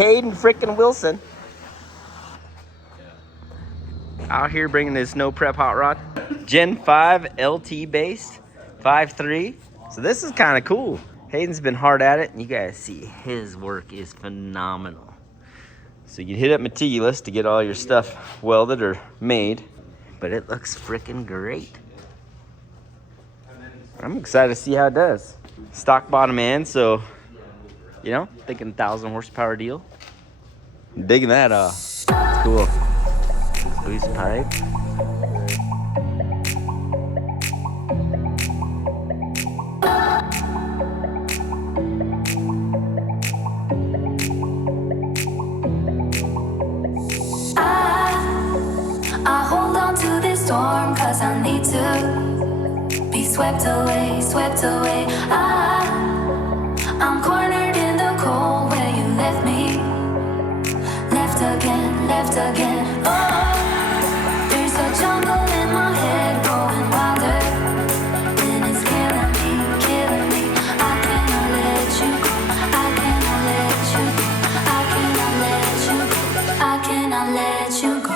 Hayden frickin' Wilson. Out here bringing this No Prep hot rod. Gen 5 LT based, 5.3. So this is kind of cool. Hayden's been hard at it, and you guys see his work is phenomenal. So you can hit up Meticulous to get all your stuff welded or made, but it looks frickin' great. I'm excited to see how it does. Stock bottom end, so, you know, thinking 1,000 horsepower deal. I'm digging that, it's cool. Squeeze pipe. I hold on to this storm 'cause I need to be swept away, swept away. I'm cornered in the cold where you left me. Left again, left again. Oh, there's a jungle in my head growing wilder, and it's killing me, killing me. I cannot let you go. I cannot let you go. I cannot let you go. I cannot let you go.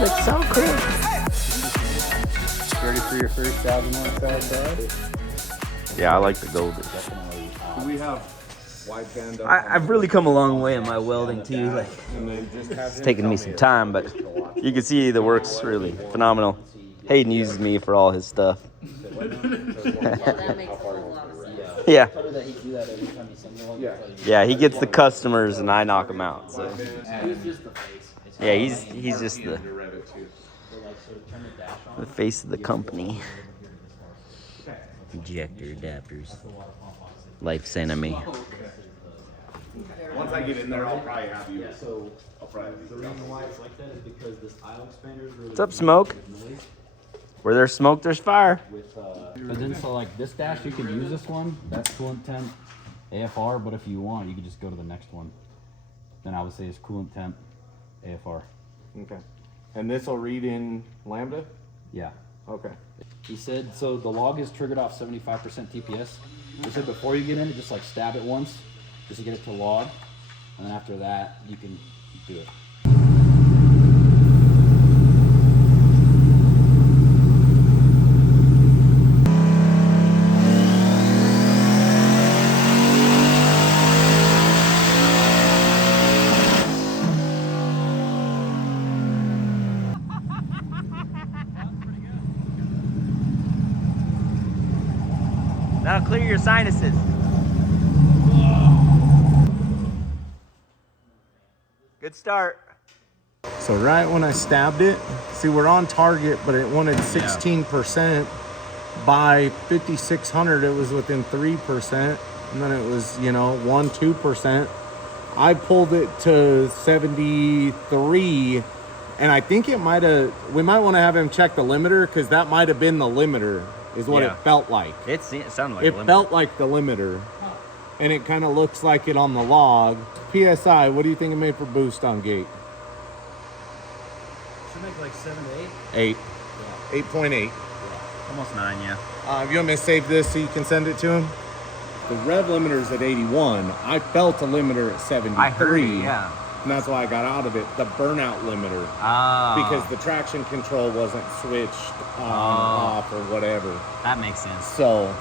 Looks so cool. Ready for your first job in one side? Yeah, I like the golden. Do we have wideband? I've really come a long way in my welding too. Like, it's taken me some time, but you can see the work's really phenomenal. Hayden uses me for all his stuff. Yeah. Yeah, he gets the customers and I knock them out. So. Yeah, he's just the face of the company. Injector adapters. Life's enemy. Once I get in there, I'll probably have you. So the reason why it's like that is because this aisle expander is really. What's up, smoke? Where there's smoke, there's fire. But then, so like this dash, you can use this one. That's coolant temp, AFR. But if you want, you can just go to the next one. Then I would say it's coolant temp, AFR. Okay. And this will read in Lambda? Yeah. Okay. He said, so the log is triggered off 75% TPS. He said before you get in it, just like stab it once, just to get it to log. And then after that, you can do it. That'll clear your sinuses. Good start. So right when I stabbed it, see we're on target, but it wanted 16%. By 5,600, it was within 3%. And then it was, 1-2%. I pulled it to 73. And I think we might want to have him check the limiter, because that might have been the limiter, is what it felt like. It sounded like It felt like the limiter. And it kind of looks like it on the log. PSI, what do you think it made for boost on gate? Should make like 7 to 8. 8. 8.8. almost 9, yeah. If you want me to save this so you can send it to him? The rev limiter's at 81. I felt a limiter at 73. I heard you, yeah. And that's why I got out of it. The burnout limiter. Oh. Because the traction control wasn't switched on or off or whatever. That makes sense. So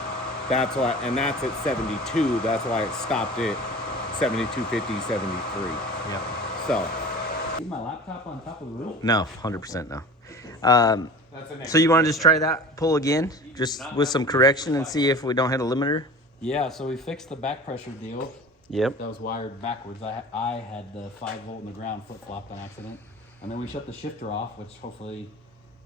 that's why, and that's at 72. That's why it stopped at 72.50, 73. Yeah. So. Leave my laptop on top of the roof? No, 100% no. That's a So you want to just try that pull again, just with some correction, and see if we don't hit a limiter? Yeah, so we fixed the back pressure deal. Yep. That was wired backwards. I had the 5 volt in the ground flip-flopped on accident. And then we shut the shifter off, which hopefully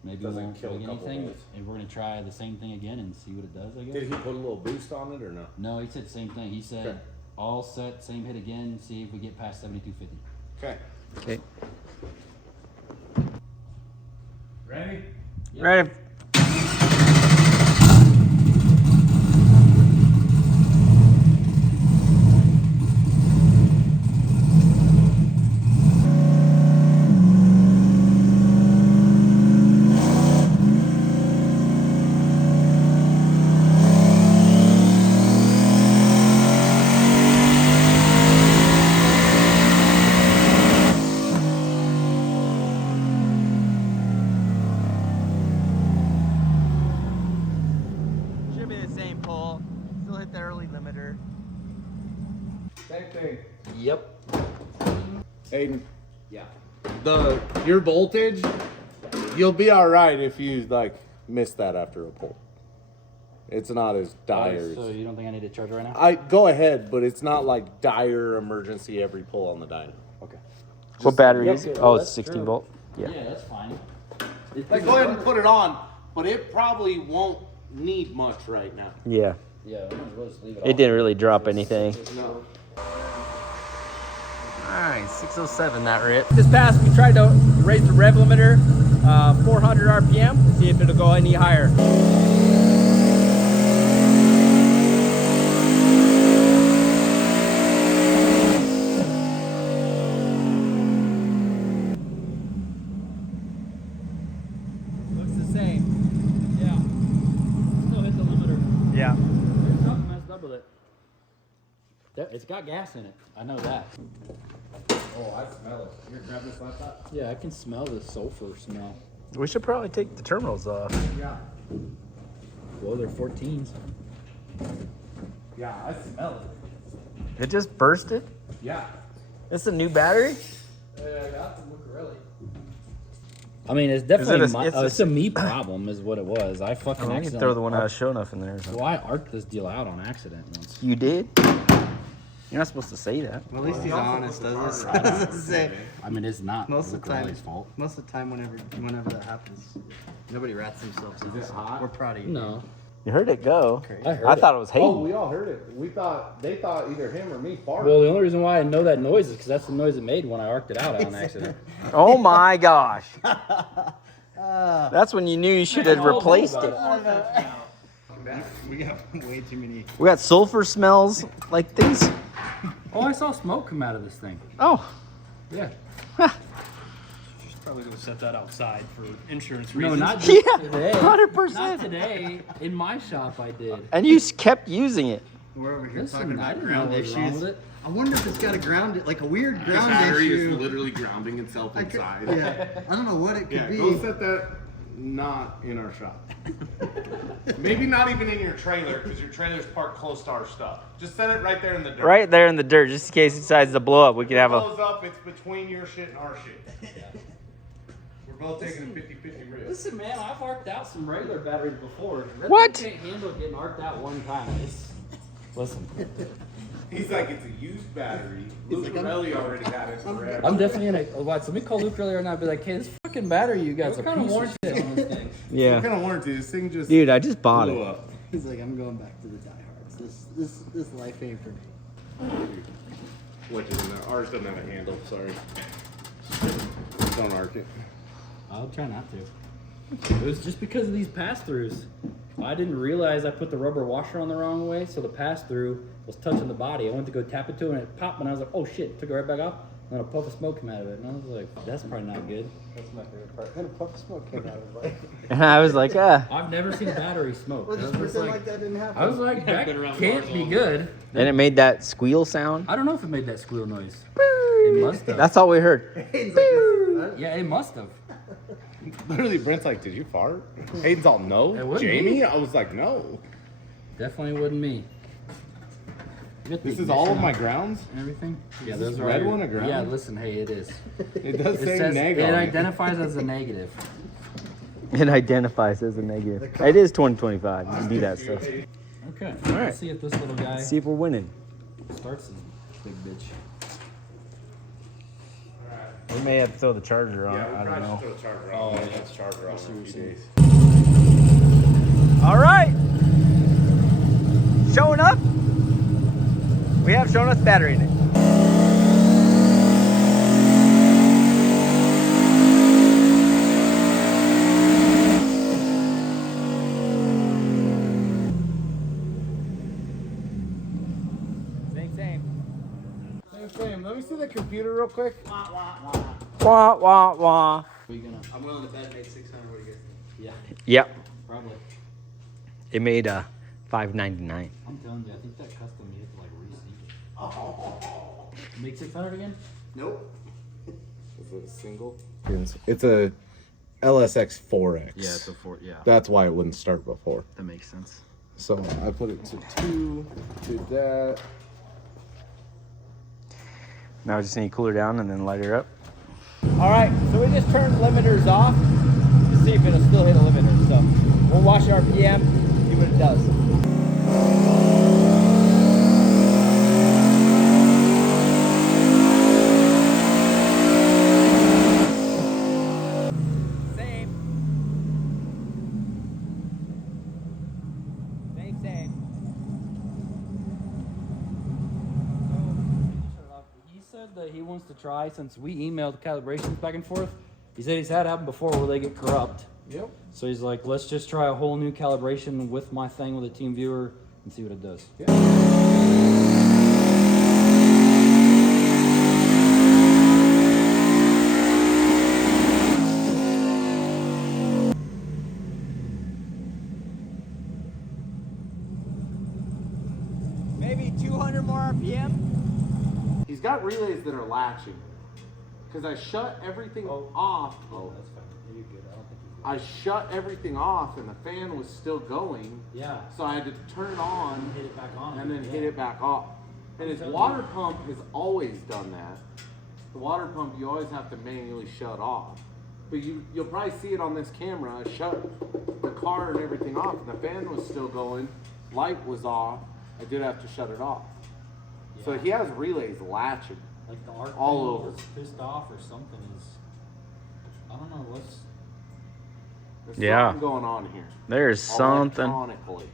maybe won't kill a break couple anything. volts. And we're going to try the same thing again and see what it does, I guess. Did he put a little boost on it or no? No, he said the same thing. He said, Okay. all set, same hit again, see if we get past 7250. Okay. Okay. Ready? Yep. Right. Should be the same pull. Still hit the early limiter. Same thing. Yep. Hayden, Yeah. your voltage, you'll be all right if you like miss that after a pull. It's not as dire. So you don't think I need to charge right now? I go ahead, but it's not like dire emergency every pull on the dyno. Okay. What battery is Yep. it? Oh, Well, it's that's 16 true. volt. Yeah. Yeah, that's fine. Like, go ahead and put it on, but it probably won't need much right now. Yeah. Yeah, I might as well just leave it It off. didn't really drop anything. No. Alright, 607 that rip. This past we tried to raise the rev limiter 400 RPM, see if it'll go any higher. Looks the same. Yeah. Still hit the limiter. Yeah. There's something messed up with it. It's got gas in it. I know that. Oh, I smell it. You're grabbing this laptop? Yeah, I can smell the sulfur smell. We should probably take the terminals off. Yeah. Well, they're 14s. Yeah, I smell it. It just bursted? Yeah. It's a new battery? I got some Lucarelli. I mean, it's definitely it's a- a me problem, is what it was. I fucking I can accidentally throw the one out of Sho'nuff in there or something. Well, I arced this deal out on accident once. You did? You're not supposed to say that. Well, at least he's honest, doesn't say. I mean, it's not Most of the time, Lucarelli's fault. most of the time, whenever that happens, nobody rats themselves. Is this hot? We're proud of you. No, You heard it go. I heard I it. thought it was Hayden. Oh, we all heard it. They thought either him or me farted. Well, the only reason why I know that noise is because that's the noise it made when I arced it out on accident. Oh my gosh. That's when you knew you should have replaced it. We got way too many. We got sulfur smells like things. Oh, I saw smoke come out of this thing. Oh. Yeah. Probably gonna set that outside for insurance No, reasons. not Yeah, just today. 100%. Not today. In my shop, I did. And you kept using it. We're over here Listen, talking I about didn't know ground what was wrong issues. with it. I wonder if it's got a ground, like a weird The ground battery issue. is literally grounding itself I could- inside. yeah, I don't know what it could Yeah, be. go set that not in our shop. Maybe not even in your trailer, because your trailer's parked close to our stuff. Just set it right there in the dirt. Right there in the dirt, just in case it decides to blow up. We could have a. Blows up, it's between your shit and our shit. We're both taking a 50-50 risk. Listen, man, I've arced out some regular batteries before. That What? thing can't handle getting arced out one time. Listen, He's like, it's a used battery. Lucarelli already had it forever. I'm definitely gonna. Watch, let me call Luke earlier and I'll be like, hey, this fucking battery you got's a piece of shit on this thing. What Yeah. kind of warranty? This thing just Dude, I just bought blew it. up. He's like, I'm going back to the diehards. This life ain't for me. Which is in there. Ours doesn't have a handle, sorry. Don't arc it. I'll try not to. It was just because of these pass-throughs. I didn't realize I put the rubber washer on the wrong way, so the pass-through was touching the body. I went to go tap it to it and it popped and I was like, oh shit, took it right back off. And then a puff of smoke came out of it. And I was like, that's probably not good. That's my favorite part. Then a puff of smoke came out of it. Like, And I was like, I've never seen a battery smoke. well, I just was pretend like, like that didn't happen. I was like, that Been around can't cars be all good. And it made that squeal sound. I don't know if it made that squeal noise. It must have. That's all we heard. Hayden's like, Yeah, it must have. Literally, Brent's like, did you fart? Hayden's all, no. It wasn't Jamie? me. I was like, no. Definitely wasn't me. You got the This is all of ignition my on grounds? and everything. Yeah, this those are red all one your- a ground? Yeah, listen, hey, it is. It does It say says neg it on it. identifies as a negative. It identifies as a negative. It is 2025. You can do that stuff. Okay. All right. Let's see if this little guy Let's see if we're winning. starts this big bitch. We may have to throw the charger on. I don't know. Oh, yeah, it's charger on in a few days. All right. Sho'nuff. We have Sho'nuff battery in it. Same. Let me see the computer real quick. Wah, wah, wah. Are you gonna? I'm willing to bet it made 600. What do you guys think? Yeah, Yep. probably. It made $5.99. I'm telling you, I think that custom you have to like reseat it. Make 600 again? Nope. Is it a single? It's a LSX 4X. Yeah, it's a 4. Yeah, That's why it wouldn't start before. that makes sense. So I put it to 2, did that. Now I just need to cool her down and then light her up. All right, so we just turned limiters off to see if it'll still hit a limiter. So we'll watch our RPM, see what it does. Same. He said that he wants to try, since we emailed calibrations back and forth, he said he's had it happen before where they get corrupt. Yep. So he's like, let's just try a whole new calibration with my thing with a team viewer and see what it does. Maybe 200 more RPM. He's got relays that are latching. Because I shut everything off. Oh, that's fine. You're good. I don't think he's good. I shut everything off and the fan was still going. Yeah. So I had to turn it on Hit it back on. and then Yeah. hit it back off. And his telling water pump has always done that. The water pump you always have to manually shut off. But you'll probably see it on this camera. I shut the car and everything off and the fan was still going. Light was off. I did have to shut it off. So Yeah. he has relays latching. Like the arc all thing over. was pissed off or something is, I don't know what's. There's Yeah. something going on here. There's something. Electronically. I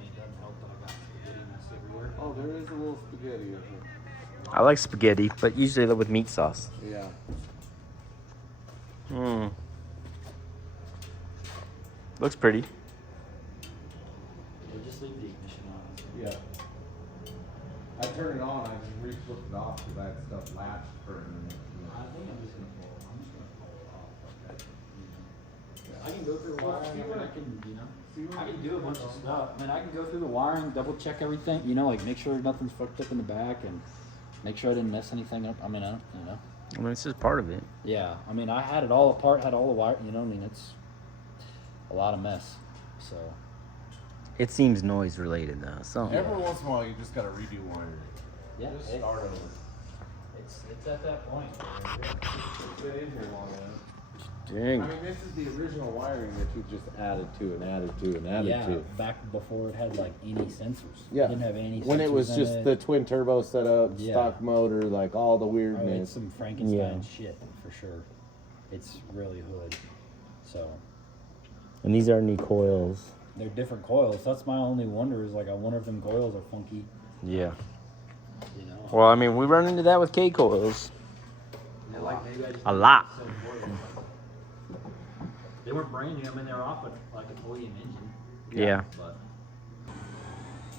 mean, it doesn't help that I got spaghetti mess everywhere. Oh, there is a little spaghetti in here. I like spaghetti, but usually with meat sauce. Yeah. Looks pretty. Yeah, just leave the ignition on. Yeah. I turned it on, I just re-flipped it off because I had stuff latched for a minute. I think I'm just gonna pull it off. Okay. I can go through the wiring. I mean, I can, I can do a bunch of stuff. I mean, I can go through the wiring, double check everything. You know, like make sure nothing's fucked up in the back and make sure I didn't mess anything up. I mean, you know. I mean, it's just part of it. Yeah. I mean, I had it all apart, had all the wire. You know, I mean, it's a lot of mess. So. It seems noise related though. So Every once in a while, you just gotta redo wiring. Yeah. Just start over. It's at that point. It's been in here long enough. dang. I mean, this is the original wiring that you just added to and added to and added Yeah, to. back before it had like any sensors. Yeah. It didn't have any sensors. When it was in just it. the twin turbo setup, Yeah. stock motor, like all the Oh, it's weirdness. some Frankenstein Yeah. shit for sure. It's really hood. So And these are new coils. they're different coils. That's my only wonder is like I wonder if them coils are funky. Yeah. You know. Well, I mean, we run into that with K coils. Yeah, like maybe I just A lot. They weren't brand new. I mean, they were off like a podium engine. Yeah. But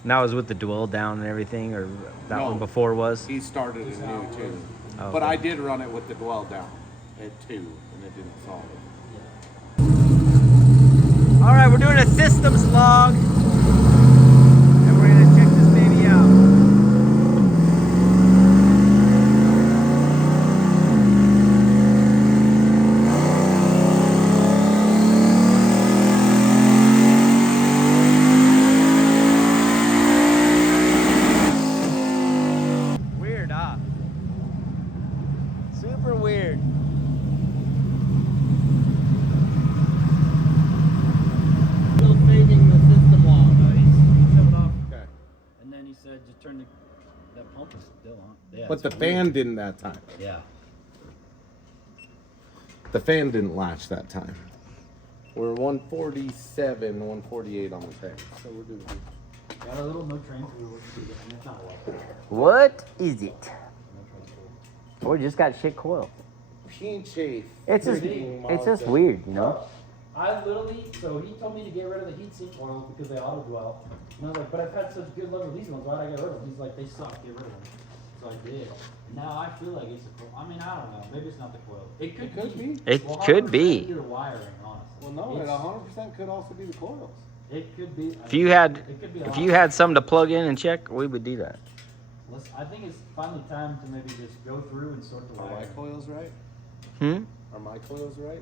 And that was with the dwell down and everything, or that No. one before was. He started a new too. Oh, But okay. I did run it with the dwell down at 2 and it didn't solve it. All right, we're doing a systems log, and we're gonna check this baby out. Weird, huh? Super weird. he said just turn that pump is still on. Yeah, But it's the weird. fan didn't that time. Yeah. The fan didn't latch that time. We're 147, 148 on the tank. So we're doing good. Got a little no train through what to do there, and it's not a lot. What is it? No train through. Or just got shit coil. Pinche. It's just weird, you know? I literally, so he told me to get rid of the heat sink oils because they auto dwell. And I was like, but I've had such good luck with these ones, why'd I get rid of them? He's like, they suck, get rid of them. So I did. And now I feel like it's a coil. I mean, I don't know. Maybe it's not the coil. It could be. It Well, could 100% be. Your wiring, honestly. Well, no, it 100% could also be the coils. It could be. If you had It could be a if lot. you had something to plug in and check, we would do that. I think it's finally time to maybe just go through and sort the Are my wiring. coils right? Hmm? Are my coils right?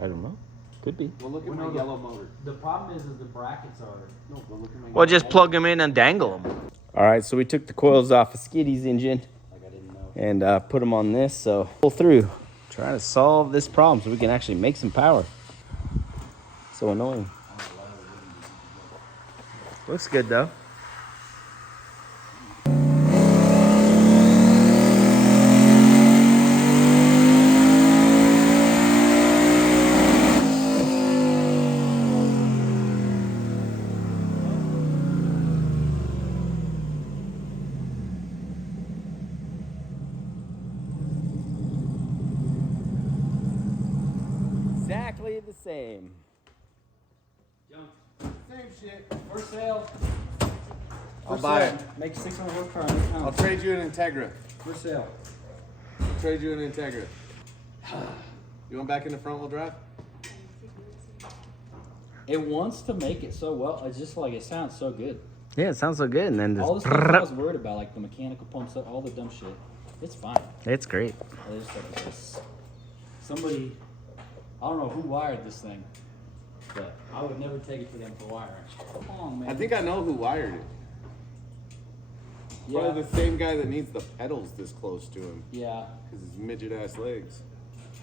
I don't know. Could be. Well, look at Well, my no, yellow motor. The problem is the brackets are. No, but look at my Well, just plug them in and dangle them. All right, so we took the coils off of Skiddy's engine Like I didn't know. and put them on this. So pull through, try to solve this problem so we can actually make some power. So annoying. Looks good though. Exactly the same. Junk. Same shit. For sale. I'll For buy sale. it. Make 600 horsepower on this I'll house. trade you an Integra. For sale. I'll trade you an Integra. You want back in the front wheel drive? It wants to make it so well. It's just like it sounds so good. Yeah, it sounds so good. And then All the just stuff I was worried about, like the mechanical pumps, all the dumb shit, it's fine. it's great. I just thought it was just somebody. I don't know who wired this thing, but I would never take it to them for wiring. Come on, man. I think I know who wired it. Yeah. Probably the same guy that needs the pedals this close to him. Yeah. Because his midget ass legs.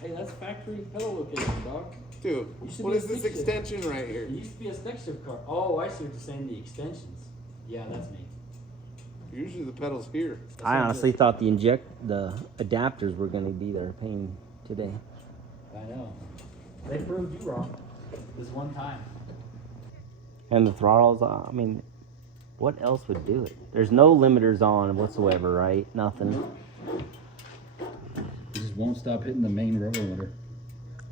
Hey, that's factory pedal location, dog. Dude, Used to what be is a this stick shift. extension right here? It used to be a stick shift car. Oh, I see what you're saying. The extensions. Yeah, that's me. Usually the pedal's here. I honestly thought the adapters were going to be their pain today. I know. They proved you wrong. This one time. And the throttles, I mean, what else would do it? There's no limiters on whatsoever, right? Nothing. It just won't stop hitting the main rev limiter.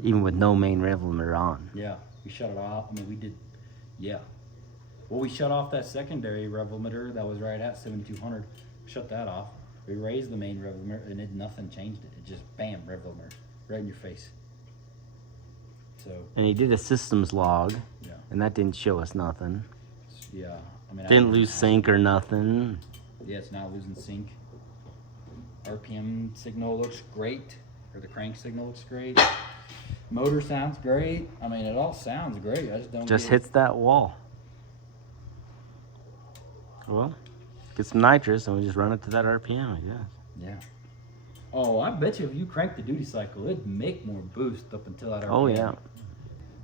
Even with no main rev limiter on. Yeah, we shut it off. I mean, we did. Yeah. Well, we shut off that secondary rev limiter that was right at 7,200. Shut that off. We raised the main rev limiter, and nothing changed it. It just bam, rev limiter, right in your face. So And he did a systems log, yeah, and that didn't show us nothing. yeah. I mean, Didn't lose sync or nothing. Yeah, it's not losing sync. RPM signal looks great, or the crank signal looks great. Motor sounds great. I mean, it all sounds great. I just don't. Just get hits that wall. Well, get some nitrous and we just run it to that RPM, I guess. Yeah. Oh, I bet you if you crank the duty cycle, it'd make more boost up until that RPM. Oh yeah.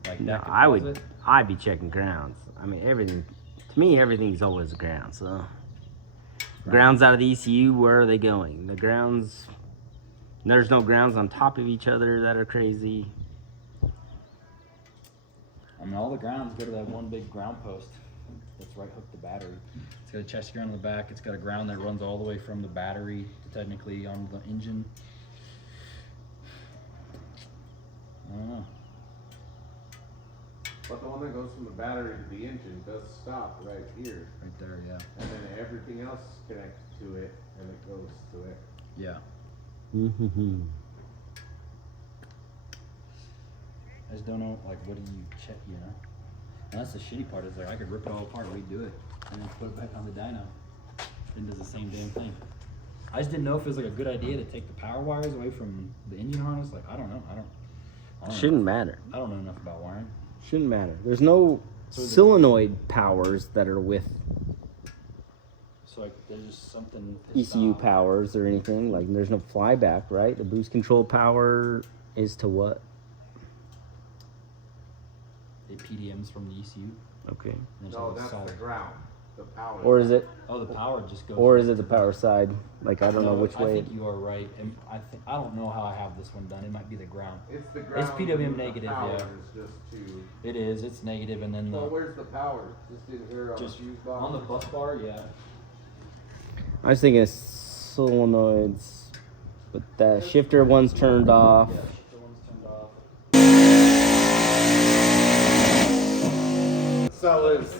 Like No, that could I cause would. it. I'd be checking grounds. I mean, everything. To me, everything's always ground. So, grounds out of the ECU. Where are they going? The grounds. There's no grounds on top of each other that are crazy. I mean, all the grounds go to that one big ground post that's right hooked to battery. It's got a chassis ground on the back. It's got a ground that runs all the way from the battery to technically on the engine. I don't know. But the one that goes from the battery to the engine does stop right here. Right there, yeah. And then everything else connects to it and it goes to it. Yeah. Mm-hmm. I just don't know, like, what do you check, you know? And that's the shitty part, is like, I could rip it all apart, redo it, and then put it back on the dyno. It does the same damn thing. I just didn't know if it was like a good idea to take the power wires away from the engine harness. Like, I don't know. I don't Shouldn't know. matter. I don't know enough about wiring. Shouldn't matter. There's no solenoid powers that are with So, like, there's just something. ECU powers or anything. Like, there's no flyback, right? The boost control power is to what? The PDMs from the ECU. Okay. And there's No, like a that's solid. the ground. The power. Or is it? Oh, the power just goes. Or is it the power side? Like I don't know No, which way. I think you are right. And I don't know how I have this one done. It might be the ground. It's the ground. It's PWM and the negative, power yeah. is just too. It is. It's negative, and then Well, where's the power? Just in here on just the fuse box? on the bus bar, yeah. I was thinking solenoids, but that shifter one's turned off. Yeah, the one's turned off. So it's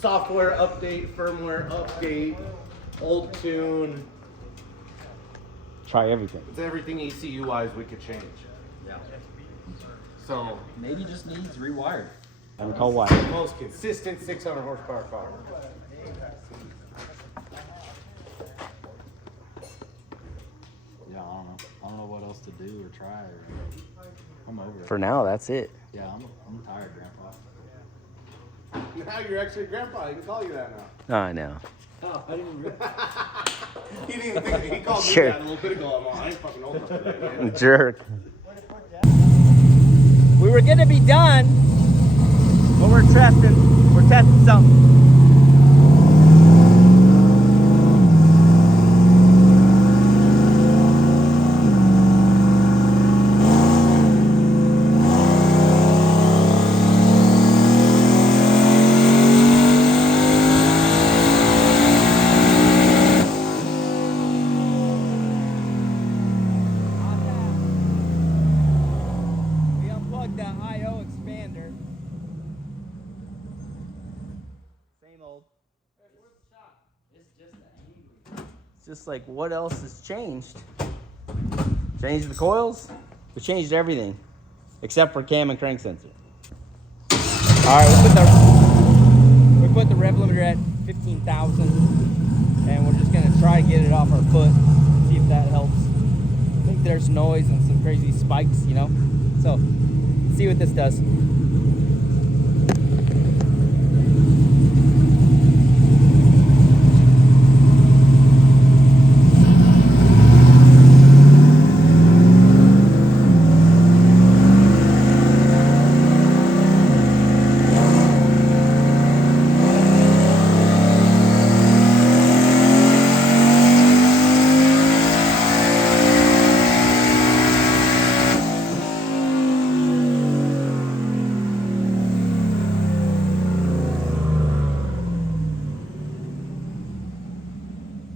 software update, firmware update, old tune. Try everything. It's everything ECU wise we could change. Yeah. So Maybe just needs rewired. I would call why. most consistent 600 horsepower car. Yeah, I don't know. I don't know what else to do or try. I'm over it. For now, that's it. Yeah, I'm tired, Grandpa. Now you're actually grandpa. He can call you that now. I know. Oh, I didn't even He didn't even think he called Sure. me that a little bit ago. I ain't fucking old enough for that, man. Jerk. We were gonna be done, but we're testing. We're testing something. We unplugged the IO expander. Same old. It's just like, what else has changed? Changed the coils? We changed everything except for cam and crank sensor. All right, we put the rev limiter at 15,000, and we're just gonna try to get it off our foot, see if that helps. I think there's noise and some crazy spikes, you know. So, see what this does.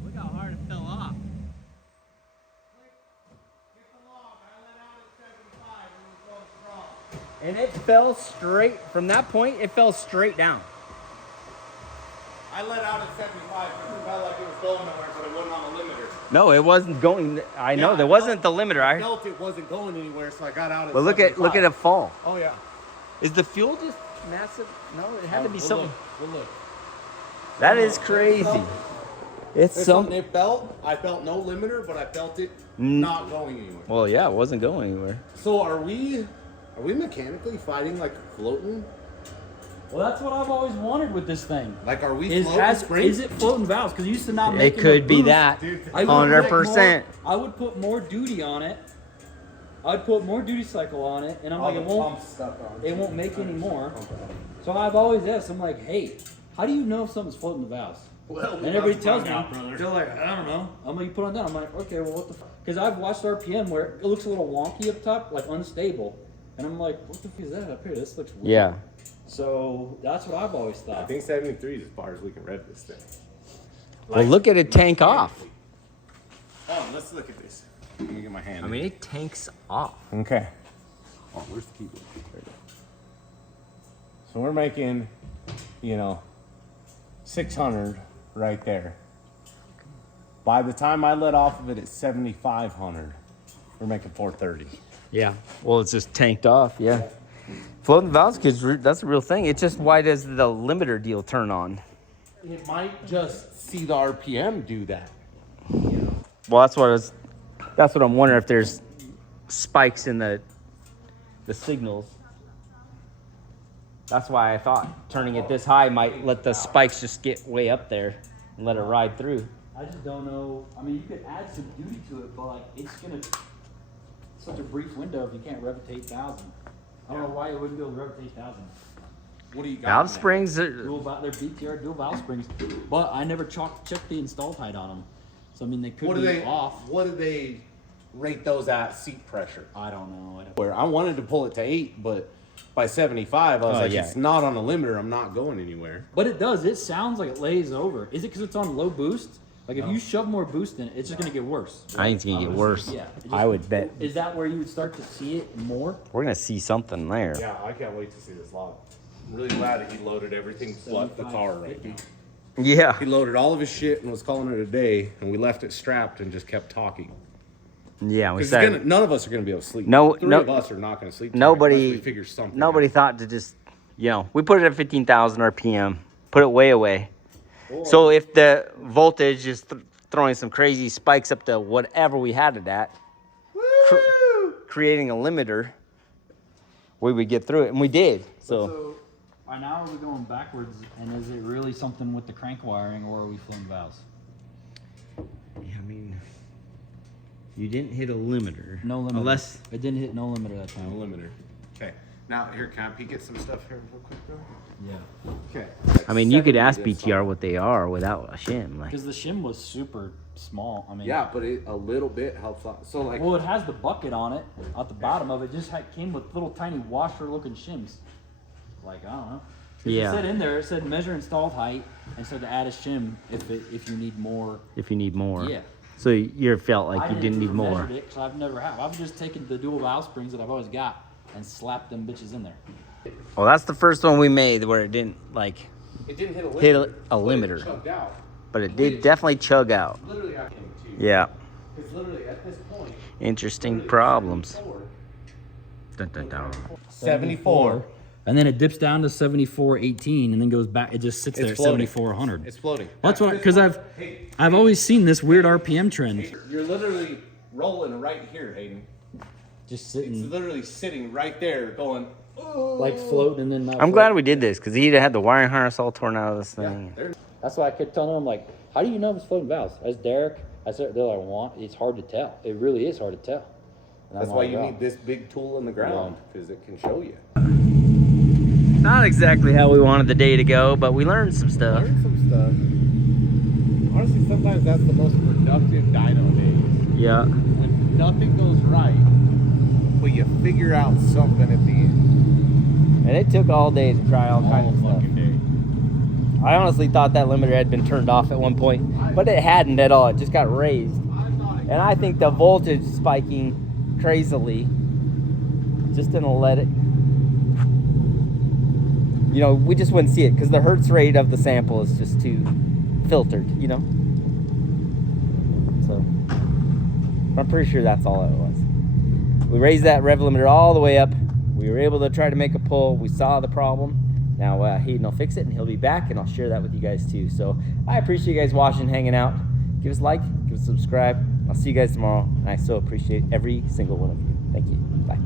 Look how hard it fell off. And it fell straight, from that point, it fell straight down. I let out at 75 because it felt like it was going nowhere, but it wasn't on the limiter. No, it wasn't going, I know, Yeah, there I wasn't the felt- limiter. I I felt it wasn't going anywhere, so I got out at But look at 75. it fall. Oh, yeah. Is the fuel just massive? No, it had to be We'll something. look. We'll look. That is crazy. It's There's some. something it felt. I felt no limiter, but I felt it not going anywhere. Well, yeah, it wasn't going anywhere. So are we mechanically fighting like floating? Well, that's what I've always wanted with this thing. Like, are we Is floating springs? it floating valves? Because you used to not make It could be boost. that. Dude, I would 100%. I would put more duty on it. I'd put more duty cycle on it, and I'm like, it won't make any more. So I've always asked, I'm like, hey, how do you know if something's floating the valves? Well, And everybody tells me, out, brother. they're like, I don't know. I'm like, you put on that. I'm like, okay, well, what the fuck? Because I've watched RPM where it looks a little wonky up top, like unstable. And I'm like, what the fuck is that up here? This looks weird. Yeah. So that's what I've always I thought. think 73 is as far as we can rev this thing. Well, look at it tank off. Oh, let's look at this. Let me get my hand. I mean, it tanks off. Okay. Oh, where's the keyboard? There it is. So we're making, 600 right there. By the time I let off of it at 7,500, we're making 430. Yeah. Well, it's just tanked off. Yeah. Floating valves, because that's a real thing. It's just, why does the limiter deal turn on? It might just see the RPM do that. Well, that's what I'm wondering, if there's spikes in the signals. That's why I thought turning it this high might let the spikes just get way up there and let it ride through. I just don't know. I mean, you could add some duty to it, but like, it's gonna such a brief window if you can't rev it to 8,000. I don't know why it wouldn't be able to rev it to 8,000. What do you got? Valve springs are, They're BTR dual valve springs, but I never checked the install height on them. So I mean, they could be off. What do they rate those at seat pressure? I don't know. Where I wanted to pull it to 8, but by 75, I was like, yeah. it's not on a limiter. I'm not going anywhere. But it does. It sounds like it lays over. Is it because it's on low boost? Like if you shove more boost in it, it's just gonna get worse. I think it's gonna get worse. Yeah. I would bet. Is that where you would start to see it more? We're gonna see something there. Yeah, I can't wait to see this lot. I'm really glad that he loaded everything but the car right now. Yeah. He loaded all of his shit and was calling it a day, and we left it strapped and just kept talking. Yeah, we 'Cause said none of us are gonna be able to sleep. No- Three no- of us are not gonna sleep. tonight unless nobody. we figure something. Nobody out. thought to just, we put it at 15,000 RPM, put it way away. So if the voltage is throwing some crazy spikes up to whatever we had it at, creating a limiter, we would get through it, and we did. So Now are we going backwards, and is it really something with the crank wiring, or are we floating valves? yeah, I mean, you didn't hit a limiter. No limiter. Unless It didn't hit no limiter that No time. limiter. Okay. Now here, can I peek at some stuff here real quick, bro? Yeah. Okay. I mean, you could ask 70 BTR what they are without a shim. Like, Because the shim was super small. I mean, Yeah, but a little bit helps out. So like, Well, it has the bucket on it at the bottom of it. Just came with little tiny washer-looking shims. Like I don't know. 'Cause Yeah. It said in there. It said measure installed height, and said to add a shim if you need more. if you need more. Yeah. So you felt like I you didn't need more. measured it because I've never have. I've just taken the dual valve springs that I've always got and slapped them bitches in there. Well, that's the first one we made where it didn't like it didn't hit a limiter. hit a but it limiter, chugged out. but it did definitely chug out. Literally, I came to. Yeah. Because literally at this point. Interesting problems. Dun, dun, dun. 74. And then it dips down to 74.18, and then goes back. It just sits there at floating. 7,400. It's floating. That's what, because I've always seen this weird RPM trend. You're literally rolling right here, Hayden. Just It's sitting literally sitting right there, going. like floating and then not. I'm glad we did this because he'd had the wiring harness all torn out of this thing. That's why I kept telling them, like, how do you know if it's floating valves? As Derek, I said, they're like, it's hard to tell. It really is hard to tell. And I'm That's why like, you "Wow." need this big tool in the ground because it can show you. Not exactly how we wanted the day to go, but we learned some stuff. Learn some stuff. Honestly, sometimes that's the most productive dyno days. Yeah. When nothing goes right, but you figure out something at the end. And it took all day to try all kinds of All stuff. fucking day. I honestly thought that limiter had been turned off at one point, but it hadn't at all. It just got raised. And I think the voltage spiking crazily just didn't let it. We just wouldn't see it because the hertz rate of the sample is just too filtered, So, I'm pretty sure that's all it was. We raised that rev limiter all the way up. We were able to try to make a pull. We saw the problem. Now, Hayden will fix it and he'll be back and I'll share that with you guys too. So, I appreciate you guys watching, hanging out. Give us a like, give us a subscribe. I'll see you guys tomorrow. And I so appreciate every single one of you. Thank you. Bye.